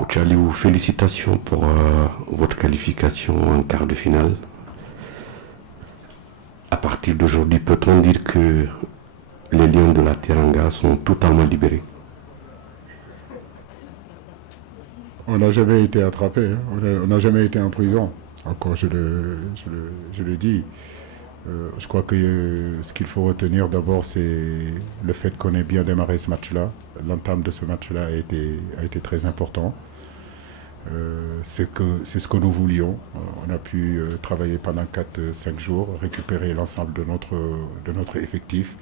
Coach Aliou, félicitations pour votre qualification en quart de finale. À partir d'aujourd'hui, peut-on dire que les Lions de la Teranga sont totalement libérés? On n'a jamais été attrapé, hein. On n'a jamais été en prison. Encore, je le dis. Je crois que ce qu'il faut retenir d'abord, c'est le fait qu'on ait bien démarré ce match-là. L'entame de ce match-là a été très important. C'est ce que nous voulions. On a pu travailler pendant 4-5 jours, récupérer l'ensemble de notre effectif.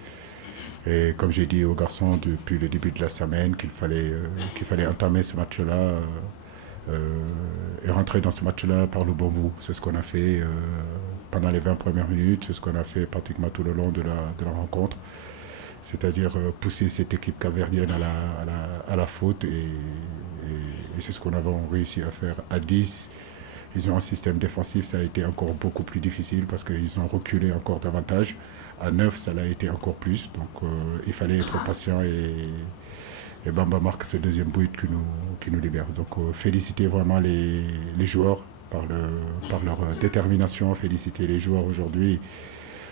Et comme j'ai dit aux garçons depuis le début de la semaine, qu'il fallait entamer ce match-là et rentrer dans ce match-là par le bon bout. C'est ce qu'on a fait pendant les 20 premières minutes, c'est ce qu'on a fait pratiquement tout le long de la rencontre. C'est-à-dire pousser cette équipe capverdienne à la faute et c'est ce qu'on avait réussi à faire. À 10, ils ont un système défensif, ça a été encore beaucoup plus difficile parce qu'ils ont reculé encore davantage. À 9, ça l'a été encore plus, donc il fallait être patient et Bamba marque ce deuxième but qui nous libère. Donc féliciter vraiment les joueurs par leur détermination, féliciter les joueurs aujourd'hui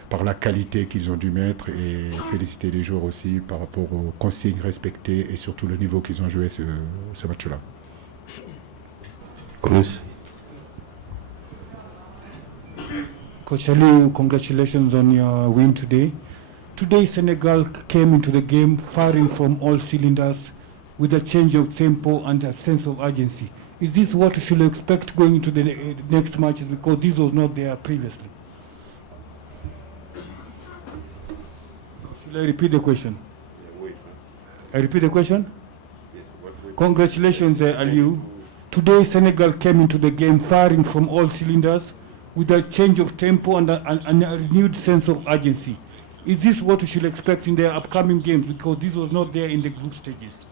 par la qualité qu'ils ont dû mettre et féliciter les joueurs aussi par rapport aux consignes respectées et surtout le niveau qu'ils ont joué ce match-là. Coach Ali, congratulations on your win today. Today, Senegal came into the game firing from all cylinders with a change of tempo and a sense of urgency. Is this what we should expect going into the next matches? Because this was not there previously. Should I repeat the question? I repeat the question? Congratulations, Aliou. Today, Senegal came into the game firing from all cylinders with a change of tempo and a renewed sense of urgency. Is this what we should expect in the upcoming games? Because this was not there in the group stages.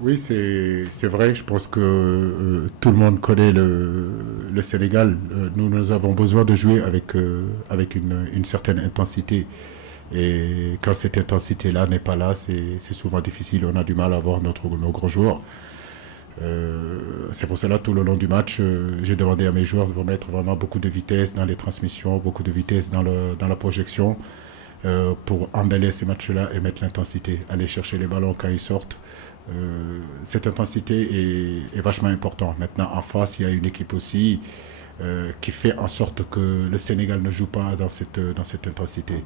Oui, c'est vrai. Je pense que tout le monde connaît le Sénégal. Nous avons besoin de jouer avec une certaine intensité. Et quand cette intensité-là n'est pas là, c'est souvent difficile. On a du mal à voir nos grands joueurs. C'est pour cela, tout le long du match, j'ai demandé à mes joueurs de mettre vraiment beaucoup de vitesse dans les transmissions, beaucoup de vitesse dans la projection pour embellir ces matchs-là et mettre l'intensité, aller chercher les ballons quand ils sortent. Cette intensité est vachement importante. Maintenant, en face, il y a une équipe aussi qui fait en sorte que le Sénégal ne joue pas dans cette intensité.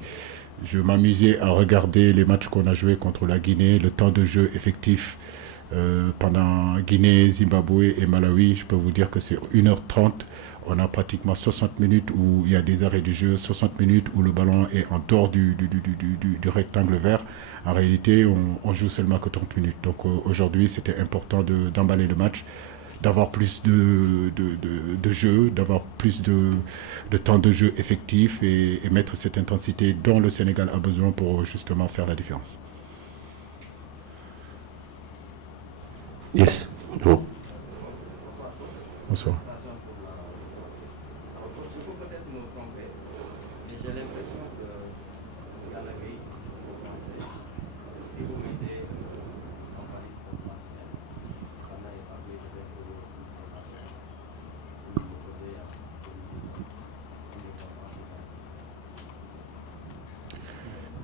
Je m'amusais à regarder les matchs qu'on a joués contre la Guinée, le temps de jeu effectif pendant Guinée, Zimbabwe et Malawi. Je peux vous dire que c'est 1h30. On a pratiquement 60 minutes où il y a des arrêts du jeu, 60 minutes où le ballon est en dehors du rectangle vert. En réalité, on joue seulement que 30 minutes. Donc aujourd'hui, c'était important d'emballer le match, d'avoir plus de jeu, d'avoir plus de temps de jeu effectif et mettre cette intensité dont le Sénégal a besoin pour justement faire la différence. Yes. No. Bonsoir.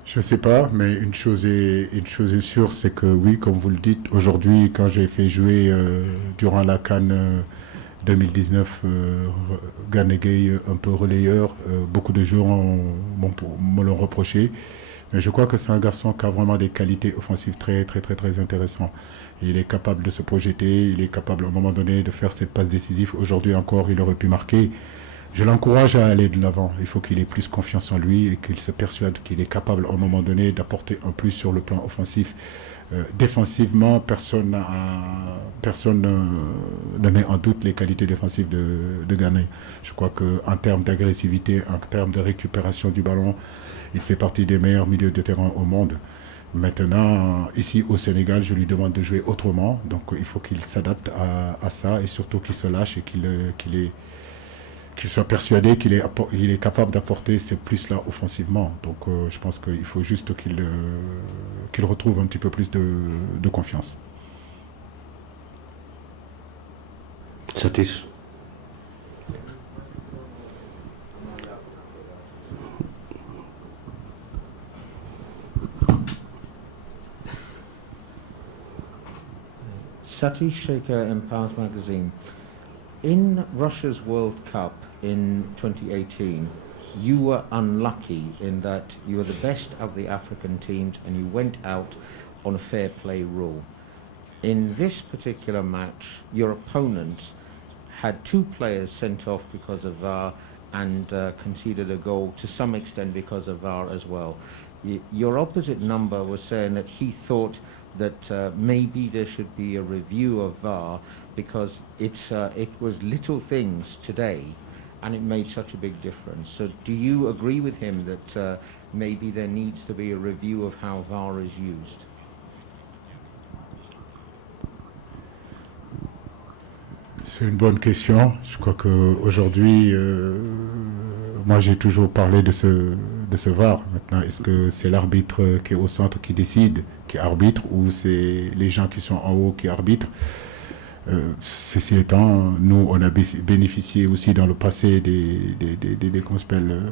Je ne sais pas, mais une chose est sûre, c'est que oui, comme vous le dites, aujourd'hui, quand j'ai fait jouer durant la CAN 2019 Gana Gueye un peu relayeur, beaucoup de joueurs me l'ont reproché. Mais je crois que c'est un garçon qui a vraiment des qualités offensives très, très, très, très intéressantes. Il est capable de se projeter, il est capable à un moment donné de faire cette passe décisive. Aujourd'hui encore, il aurait pu marquer. Je l'encourage à aller de l'avant. Il faut qu'il ait plus confiance en lui et qu'il se persuade qu'il est capable à un moment donné d'apporter un plus sur le plan offensif. Défensivement, personne ne met en doute les qualités défensives de Gana. Je crois qu'en termes d'agressivité, en termes de récupération du ballon, il fait partie des meilleurs milieux de terrain au monde. Maintenant, ici au Sénégal, je lui demande de jouer autrement. Donc il faut qu'il s'adapte à ça et surtout qu'il se lâche et qu'il soit persuadé qu'il est capable d'apporter ces plus-là offensivement. Donc je pense qu'il faut juste qu'il retrouve un petit peu plus de confiance. Satish. Satish Shekhar, Empowers Magazine. In Russia's World Cup in 2018, you were unlucky in that you were the best of the African teams and you went out on a fair play rule. In this particular match, your opponents had 2 players sent off because of VAR and conceded a goal to some extent because of VAR as well. Your opposite number was saying that he thought that maybe there should be a review of VAR because it was little things today and it made such a big difference. So do you agree with him that maybe there needs to be a review of how VAR is used? C'est une bonne question. Je crois qu'aujourd'hui, moi j'ai toujours parlé de ce VAR. Maintenant, est-ce que c'est l'arbitre qui est au centre qui décide, qui arbitre, ou c'est les gens qui sont en haut qui arbitrent? Ceci étant, nous on a bénéficié aussi dans le passé qu'on s'appelle,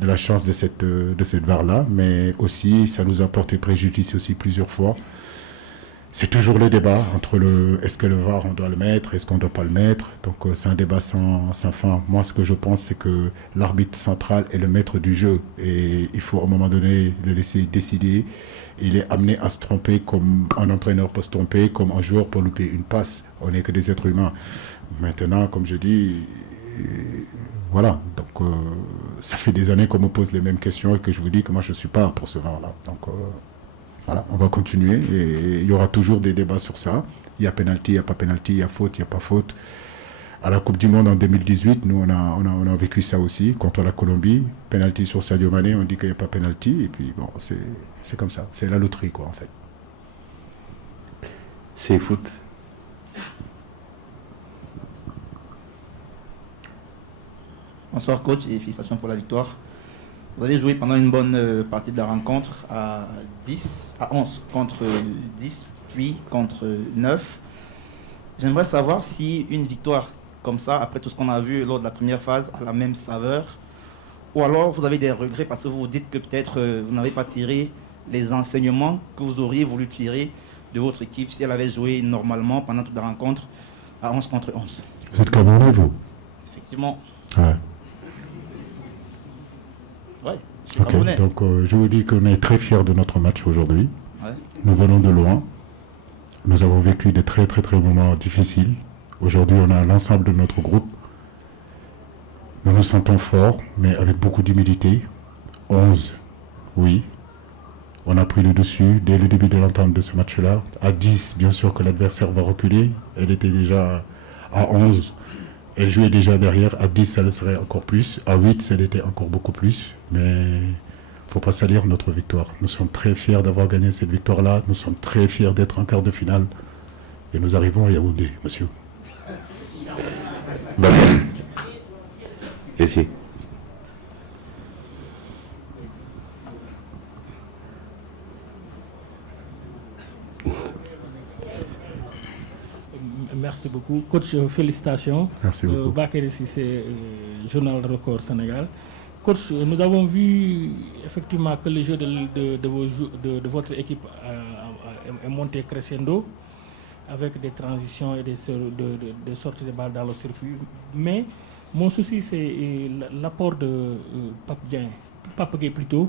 de la chance de cette VAR-là, mais aussi ça nous a porté préjudice aussi plusieurs fois. C'est toujours le débat entre est-ce que le VAR on doit le mettre, est-ce qu'on ne doit pas le mettre. Donc c'est un débat sans fin. Moi ce que je pense c'est que l'arbitre central est le maître du jeu et il faut à un moment donné le laisser décider. Il est amené à se tromper comme un entraîneur peut se tromper, comme un joueur peut louper une passe. On n'est que des êtres humains. Maintenant, comme je dis, voilà. Donc ça fait des années qu'on me pose les mêmes questions et que je vous dis que moi je ne suis pas pour ce VAR-là. Donc voilà, on va continuer et il y aura toujours des débats sur ça. Il y a pénalty, il n'y a pas pénalty, il y a faute, il n'y a pas faute. À la Coupe du Monde en 2018, nous on a vécu ça aussi contre la Colombie. Pénalty sur Sadio Mané, on dit qu'il n'y a pas pénalty et puis bon, c'est comme ça, c'est la loterie quoi en fait. C'est foot. Bonsoir coach et félicitations pour la victoire. Vous avez joué pendant une bonne partie de la rencontre à 11 contre 10, puis contre 9. J'aimerais savoir si une victoire comme ça, après tout ce qu'on a vu lors de la première phase, a la même saveur, ou alors vous avez des regrets parce que vous vous dites que peut-être vous n'avez pas tiré les enseignements que vous auriez voulu tirer de votre équipe si elle avait joué normalement pendant toute la rencontre à 11 contre 11. Vous êtes Camerounais, vous? Effectivement. Ouais. Ouais, ok, donc je vous dis qu'on est très fiers de notre match aujourd'hui. Ouais. Nous venons de loin. Nous avons vécu de très très très moments difficiles. Aujourd'hui, on a l'ensemble de notre groupe. Nous nous sentons forts, mais avec beaucoup d'humilité. 11, oui. On a pris le dessus dès le début de l'entame de ce match-là. À 10, bien sûr que l'adversaire va reculer. Elle était déjà à 11. Elle jouait déjà derrière. À 10, ça le serait encore plus. À 8, ça l'était encore beaucoup plus. Mais il ne faut pas salir notre victoire. Nous sommes très fiers d'avoir gagné cette victoire-là. Nous sommes très fiers d'être en quart de finale. Et nous arrivons à Yaoundé, monsieur. Ici. Merci beaucoup. Coach, félicitations. Merci beaucoup. Bakary Cissé, Journal Record Sénégal. Coach, nous avons vu effectivement que le jeu de votre équipe est monté crescendo avec des transitions et des sorties de balles dans le circuit. Mais mon souci, c'est l'apport de Pape Gueye plutôt,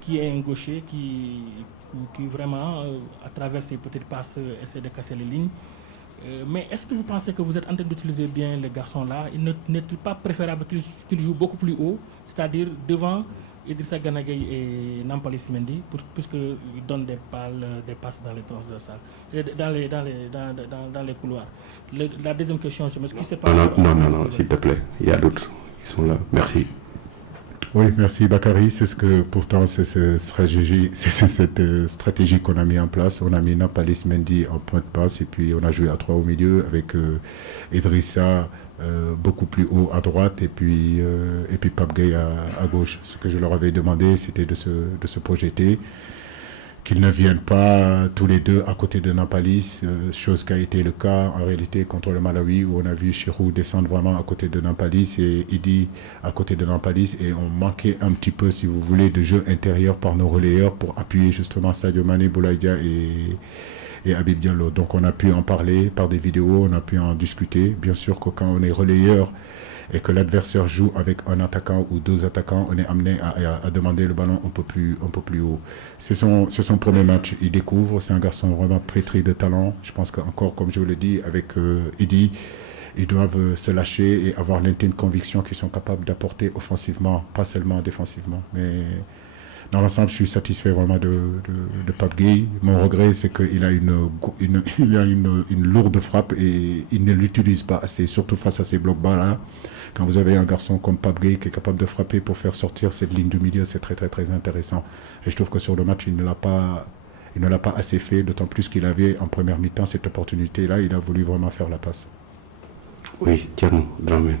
qui est un gaucher qui vraiment, à travers ses petites passes, essaie de casser les lignes. Mais est-ce que vous pensez que vous êtes en train d'utiliser bien les garçons-là? N'est-il pas préférable qu'ils jouent beaucoup plus haut, c'est-à-dire devant Idrissa Gana Gueye et Nampalys Mendy, puisqu'ils donnent des passes dans les transversales, dans les couloirs? La deuxième question, je m'excuse. Non, s'il te plaît, il y a d'autres qui sont là. Merci. Oui, merci Bakary. C'est ce que pourtant c'est cette stratégie qu'on a mis en place. On a mis Nampalys Mendy en point de passe et puis on a joué à 3 au milieu avec Idrissa beaucoup plus haut à droite et puis Pape Gueye à gauche. Ce que je leur avais demandé, c'était de se projeter. qu'ils ne viennent pas tous les deux à côté de Nampalis, chose qui a été le cas en réalité contre le Malawi, où on a vu Chirou descendre vraiment à côté de Nampalis et Idi à côté de Nampalis, et on manquait un petit peu, si vous voulez, de jeu intérieur par nos relayeurs pour appuyer justement Sadio Mané, Boulaye Dia et Habib Diallo. Donc on a pu en parler par des vidéos, on a pu en discuter. Bien sûr que quand on est relayeur et que l'adversaire joue avec un attaquant ou deux attaquants, on est amené à demander le ballon un peu plus haut. C'est son premier match, il découvre, c'est un garçon vraiment pétri de talent. Je pense qu'encore, comme je vous l'ai dit, avec Idi, ils doivent se lâcher et avoir l'intime conviction qu'ils sont capables d'apporter offensivement, pas seulement défensivement. Mais dans l'ensemble, je suis satisfait vraiment de Pape Gueye. Mon regret, c'est qu'il a une lourde frappe et il ne l'utilise pas assez, surtout face à ces blocs bas-là. Quand vous avez un garçon comme Pape Gueye qui est capable de frapper pour faire sortir cette ligne du milieu, c'est très très très intéressant. Et je trouve que sur le match, il ne l'a pas assez fait, d'autant plus qu'il avait en première mi-temps cette opportunité-là. Il a voulu vraiment faire la passe. Oui, Thierno Dramé.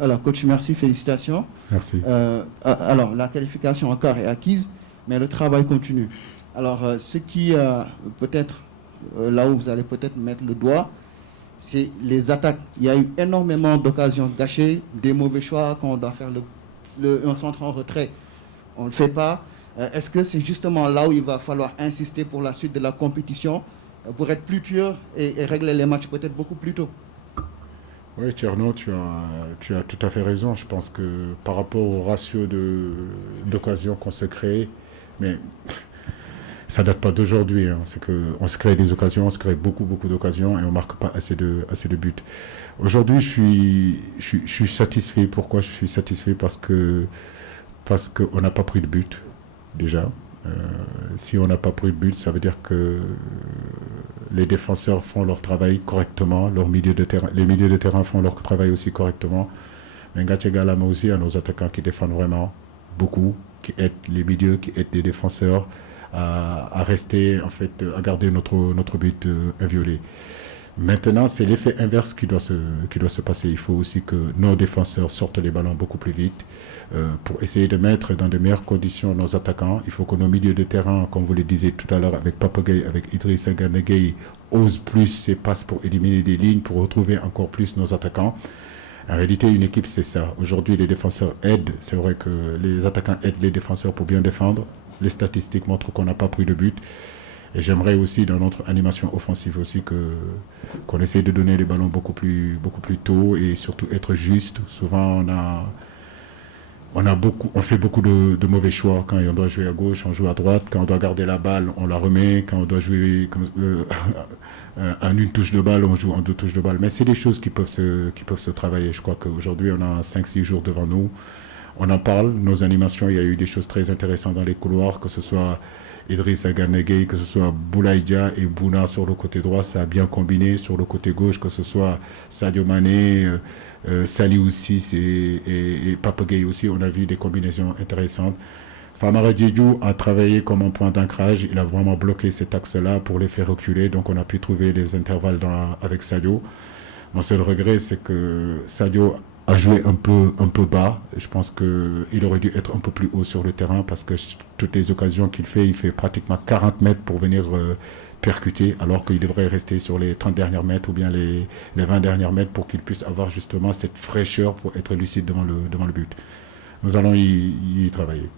Alors, coach, merci, félicitations. Merci. Alors, la qualification encore est acquise, mais le travail continue. Alors, ce qui, peut-être, là où vous allez peut-être mettre le doigt, c'est les attaques. Il y a eu énormément d'occasions gâchées, des mauvais choix quand on doit faire un centre en retrait. On ne le fait pas. Est-ce que c'est justement là où il va falloir insister pour la suite de la compétition, pour être plus dur et régler les matchs peut-être beaucoup plus tôt? Oui, Thierno, tu as tout à fait raison. Je pense que par rapport au ratio d'occasions qu'on se crée, mais ça ne date pas d'aujourd'hui. Hein. C'est qu'on se crée des occasions, on se crée beaucoup d'occasions et on ne marque pas assez de buts. Aujourd'hui, je suis satisfait. Pourquoi je suis satisfait? Parce qu'on n'a pas pris de but, déjà. Si on n'a pas pris de but, ça veut dire que les défenseurs font leur travail correctement, les milieux de terrain font leur travail aussi correctement. Mais Ngatchegalama aussi à nos attaquants qui défendent vraiment beaucoup, qui aident les milieux, qui aident les défenseurs à rester, en fait, à garder notre but inviolé. Maintenant, c'est l'effet inverse qui doit se passer. Il faut aussi que nos défenseurs sortent les ballons beaucoup plus vite pour essayer de mettre dans de meilleures conditions nos attaquants. Il faut que nos milieux de terrain, comme vous le disiez tout à l'heure, avec Pape Gueye, avec Idrissa Gana Gueye, osent plus ces passes pour éliminer des lignes, pour retrouver encore plus nos attaquants. En réalité, une équipe, c'est ça. Aujourd'hui, les défenseurs aident. C'est vrai que les attaquants aident les défenseurs pour bien défendre. Les statistiques montrent qu'on n'a pas pris de but. Et j'aimerais aussi, dans notre animation offensive aussi, qu'on essaye de donner les ballons beaucoup plus tôt et surtout être juste. Souvent, on fait beaucoup de mauvais choix. Quand on doit jouer à gauche, on joue à droite. Quand on doit garder la balle, on la remet. Quand on doit jouer en une touche de balle, on joue en deux touches de balle. Mais c'est des choses qui peuvent se travailler. Je crois qu'aujourd'hui, on a 5-6 jours devant nous. On en parle. Nos animations, il y a eu des choses très intéressantes dans les couloirs, que ce soit Idrissa Gana Gueye, que ce soit Boulaye Dia et Bouna sur le côté droit, ça a bien combiné. Sur le côté gauche, que ce soit Sadio Mané, Saliou Ciss et Pape Gueye aussi, on a vu des combinaisons intéressantes. Famara Diédhiou a travaillé comme un point d'ancrage, il a vraiment bloqué cet axe-là pour les faire reculer, donc on a pu trouver des intervalles avec Sadio. Mon seul regret, c'est que Sadio a joué un peu bas. Je pense qu'il aurait dû être un peu plus haut sur le terrain parce que toutes les occasions qu'il fait, il fait pratiquement 40 mètres pour venir percuter, alors qu'il devrait rester sur les 30 dernières mètres ou bien les 20 dernières mètres pour qu'il puisse avoir justement cette fraîcheur pour être lucide devant le but. Nous allons y travailler.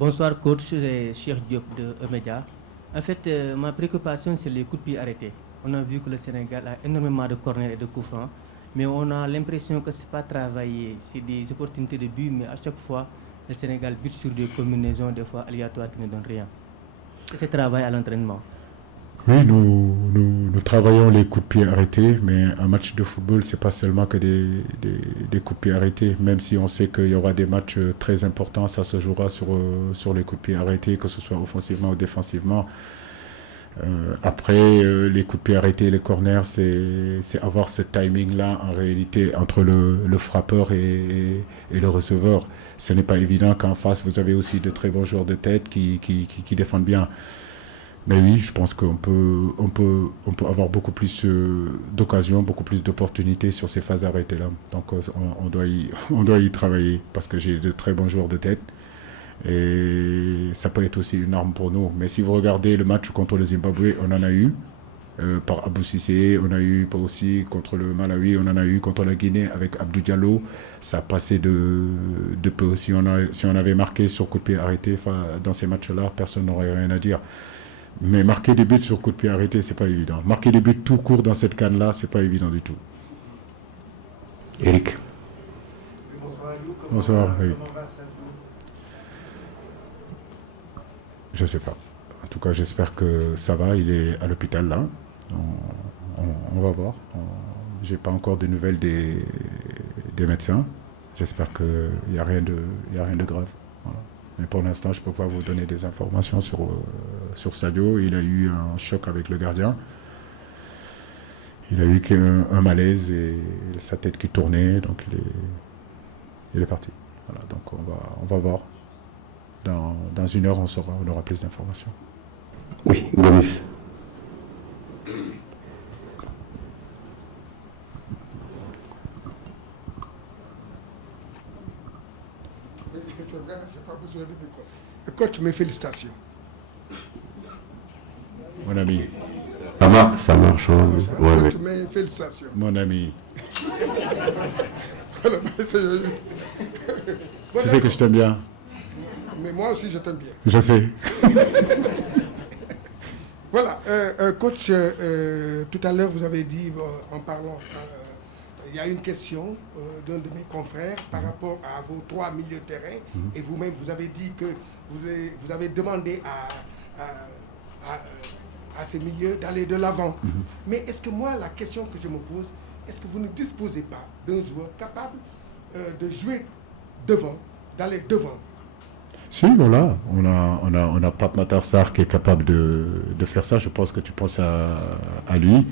Bonsoir coach, c'est Cheikh Diop de E-Media. En fait, ma préoccupation c'est les coups de pied arrêtés. On a vu que le Sénégal a énormément de corners et de coups francs, mais on a l'impression que ce n'est pas travaillé, c'est des opportunités de but, mais à chaque fois, le Sénégal bute sur des combinaisons, des fois aléatoires qui ne donnent rien. C'est travail à l'entraînement. Oui, nous travaillons les coups de pied arrêtés, mais un match de football, c'est pas seulement que des coups de pied arrêtés. Même si on sait qu'il y aura des matchs très importants, ça se jouera sur les coups de pied arrêtés, que ce soit offensivement ou défensivement. Après, les coups de pied arrêtés et les corners, c'est avoir ce timing-là, en réalité, entre le frappeur et le receveur. Ce n'est pas évident qu'en face, vous avez aussi de très bons joueurs de tête qui défendent bien. Mais oui, je pense qu'on peut avoir beaucoup plus d'occasions, beaucoup plus d'opportunités sur ces phases arrêtées-là. Donc on doit y travailler parce que j'ai de très bons joueurs de tête. Et ça peut être aussi une arme pour nous. Mais si vous regardez le match contre le Zimbabwe, on en a eu par Abou Cissé, on a eu aussi contre le Malawi, on en a eu contre la Guinée avec Abdou Diallo. Ça passait de peu. Si on avait marqué sur coup de pied arrêté dans ces matchs-là, personne n'aurait rien à dire. Mais marquer des buts sur coup de pied arrêté, c'est pas évident. Marquer des buts tout court dans cette canne-là, c'est pas évident du tout. Eric. Bonsoir. Oui. Je sais pas. En tout cas, j'espère que ça va. Il est à l'hôpital là. On va voir. J'ai pas encore de nouvelles des médecins. J'espère qu'il n'y a rien de grave. Voilà. Mais pour l'instant, je peux pas vous donner des informations sur Sadio. Il a eu un choc avec le gardien. Il a eu un malaise et sa tête qui tournait, donc il est parti. Voilà, donc on va voir. Dans une heure, on aura plus d'informations. Oui, Gomis. C'est vrai, j'ai pas besoin de micro. Coach, mes félicitations. Mon ami. Ça marche. Hein. Ouais, Coach, mes félicitations. Mon ami. Voilà, Tu sais que je t'aime bien. Mais moi aussi, je t'aime bien. Je sais. Voilà, coach, tout à l'heure, vous avez dit, en parlant, il y a une question d'un de mes confrères par rapport à vos 3 milieux de terrain, et vous-même, vous avez dit que vous avez demandé à ces milieux d'aller de l'avant. Mais est-ce que moi, la question que je me pose, est-ce que vous ne disposez pas d'un joueur capable de jouer devant, d'aller devant? Si, voilà, on a Pape Matar Sarr qui est capable de faire ça. Je pense que tu penses à lui.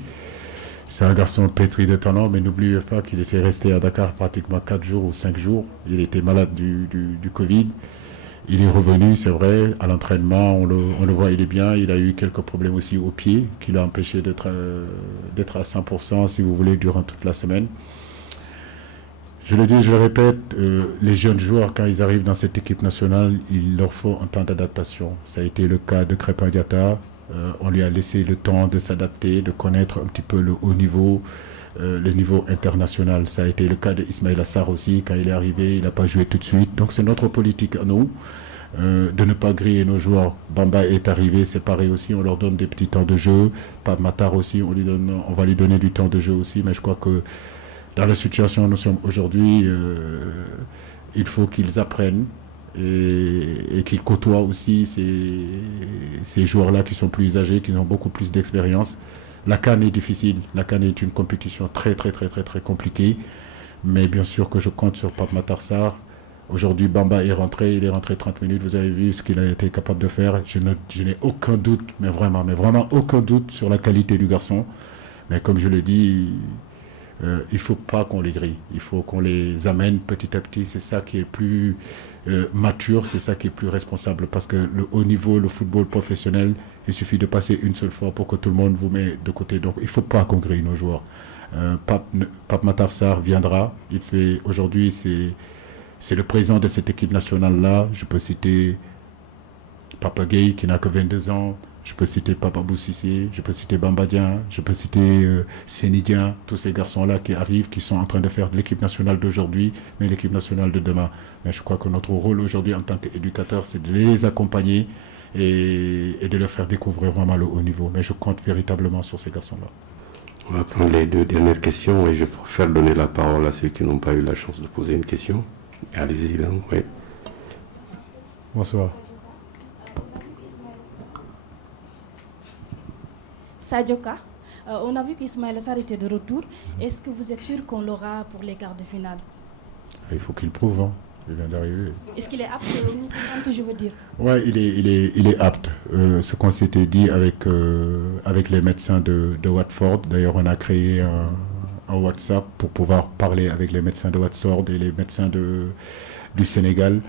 C'est un garçon pétri de talent, mais n'oubliez pas qu'il était resté à Dakar pratiquement 4 jours ou 5 jours. Il était malade du Covid. Il est revenu, c'est vrai, à l'entraînement, on le voit, il est bien. Il a eu quelques problèmes aussi au pied qui l'ont empêché d'être à 100%, si vous voulez, durant toute la semaine. Je le dis, je le répète, les jeunes joueurs, quand ils arrivent dans cette équipe nationale, il leur faut un temps d'adaptation. Ça a été le cas de Crépin Diatta. On lui a laissé le temps de s'adapter, de connaître un petit peu le haut niveau, le niveau international. Ça a été le cas de Ismaïla Sarr aussi. Quand il est arrivé, il n'a pas joué tout de suite. Donc c'est notre politique à nous, de ne pas griller nos joueurs. Bamba est arrivé, c'est pareil aussi. On leur donne des petits temps de jeu. Pape Matar aussi, on va lui donner du temps de jeu aussi. Mais je crois que dans la situation où nous sommes aujourd'hui, il faut qu'ils apprennent et qu'ils côtoient aussi ces joueurs-là qui sont plus âgés, qui ont beaucoup plus d'expérience. La CAN est difficile. La CAN est une compétition très, très, très, très, très compliquée. Mais bien sûr que je compte sur Pape Matar Sarr. Aujourd'hui, Bamba est rentré. Il est rentré 30 minutes. Vous avez vu ce qu'il a été capable de faire. Je n'ai aucun doute, mais vraiment aucun doute sur la qualité du garçon. Mais comme je le dis, il ne faut pas qu'on les grille. Il faut qu'on les amène petit à petit. C'est ça qui est plus mature, c'est ça qui est plus responsable. Parce que le haut niveau, le football professionnel, il suffit de passer une seule fois pour que tout le monde vous met de côté. Donc il ne faut pas qu'on grille nos joueurs. Pape Matar Sarr viendra. Aujourd'hui, c'est le président de cette équipe nationale-là. Je peux citer Papa Gueye qui n'a que 22 ans. Je peux citer Papa Boussissé, je peux citer Bambadien, je peux citer Sénidien, tous ces garçons-là qui arrivent, qui sont en train de faire de l'équipe nationale d'aujourd'hui, mais l'équipe nationale de demain. Mais je crois que notre rôle aujourd'hui en tant qu'éducateur, c'est de les accompagner et de leur faire découvrir vraiment le haut niveau. Mais je compte véritablement sur ces garçons-là. On va prendre les 2 dernières questions et je préfère donner la parole à ceux qui n'ont pas eu la chance de poser une question. Allez-y, là. Oui. Bonsoir. Sadioka, on a vu qu'Ismaïla Sarr était de retour. Est-ce que vous êtes sûr qu'on l'aura pour les quarts de finale? Il faut qu'il prouve, hein. Il vient d'arriver. Est-ce qu'il est apte, je veux dire? Oui, il est apte. Ce qu'on s'était dit avec les médecins de Watford, d'ailleurs on a créé un WhatsApp pour pouvoir parler avec les médecins de Watford et les médecins du Sénégal.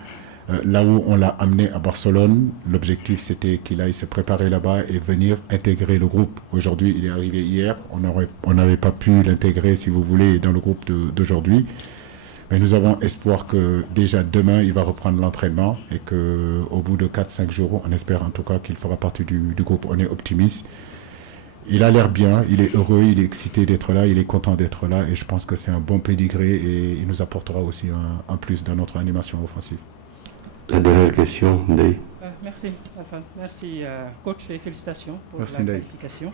Là où on l'a amené à Barcelone, l'objectif c'était qu'il aille se préparer là-bas et venir intégrer le groupe. Aujourd'hui, il est arrivé hier, on n'avait pas pu l'intégrer, si vous voulez, dans le groupe d'aujourd'hui. Mais nous avons espoir que déjà demain, il va reprendre l'entraînement et qu'au bout de 4-5 jours, on espère en tout cas qu'il fera partie du groupe. On est optimiste. Il a l'air bien, il est heureux, il est excité d'être là, il est content d'être là et je pense que c'est un bon pédigré et il nous apportera aussi un plus dans notre animation offensive. La dernière question, Ndeye. Merci, enfin, merci coach et félicitations pour merci, la Ndeye. qualification.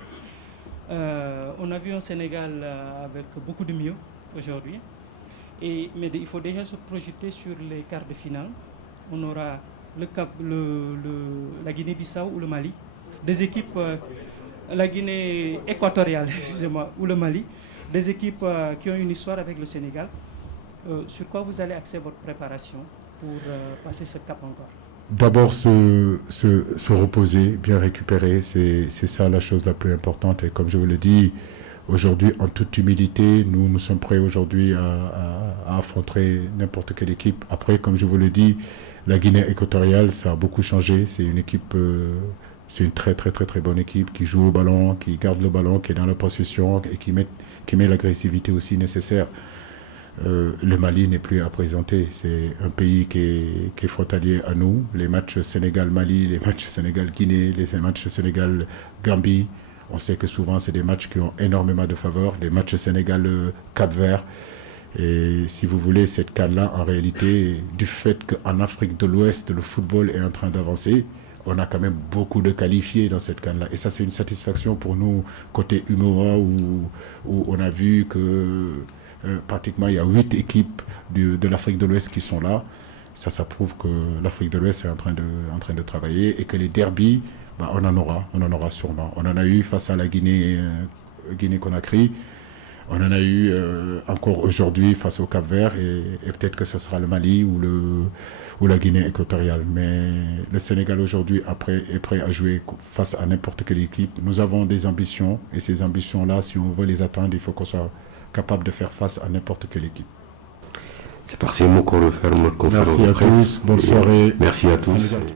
On a vu un Sénégal avec beaucoup de mieux aujourd'hui, mais il faut déjà se projeter sur les quarts de finale. On aura la Guinée-Bissau ou le Mali, des équipes, la Guinée équatoriale, excusez-moi, ou le Mali, des équipes qui ont une histoire avec le Sénégal. Sur quoi vous allez axer votre préparation pour passer ce cap encore? D'abord se reposer, bien récupérer, c'est ça la chose la plus importante. Et comme je vous le dis, aujourd'hui, en toute humilité, nous sommes prêts aujourd'hui à affronter n'importe quelle équipe. Après, comme je vous le dis, la Guinée équatoriale, ça a beaucoup changé. C'est une équipe, c'est une très très très très bonne équipe qui joue au ballon, qui garde le ballon, qui est dans la possession et qui met l'agressivité aussi nécessaire. Le Mali n'est plus à présenter. C'est un pays qui est frontalier à nous. Les matchs Sénégal-Mali, les matchs Sénégal-Guinée, les matchs Sénégal-Gambie, on sait que souvent c'est des matchs qui ont énormément de faveur. Les matchs Sénégal-Cap-Vert. Et si vous voulez, cette CAN-là, en réalité, du fait qu'en Afrique de l'Ouest, le football est en train d'avancer, on a quand même beaucoup de qualifiés dans cette CAN-là. Et ça, c'est une satisfaction pour nous, côté UMOA, où on a vu que pratiquement il y a 8 équipes de l'Afrique de l'Ouest qui sont là. Ça prouve que l'Afrique de l'Ouest est en train de travailler et que les derbies, on en aura sûrement. On en a eu face à la Guinée-Conakry. On en a eu encore aujourd'hui face au Cap-Vert et peut-être que ce sera le Mali ou la Guinée équatoriale. Mais le Sénégal aujourd'hui est prêt à jouer face à n'importe quelle équipe. Nous avons des ambitions et ces ambitions-là, si on veut les atteindre, il faut qu'on soit capable de faire face à n'importe quelle équipe. C'est par ces mots qu'on referme notre conférence. Merci à tous, bonne soirée. Merci à tous.